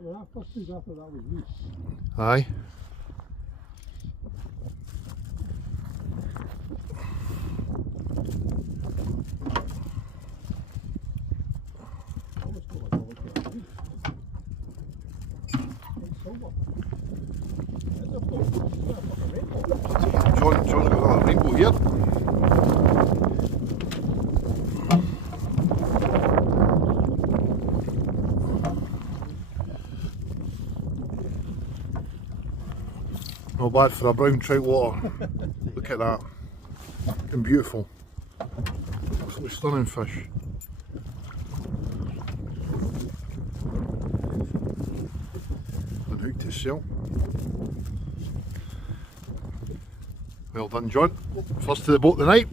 When I first did, I thought that was loose. Aye. Almost got like a look at it. It's silver. It's a fucking rainbow. John's got another rainbow here. Not bad for a brown trout water. Look at that. And beautiful. Absolutely stunning fish. Unhooked itself. Well done, John. First to the boat tonight.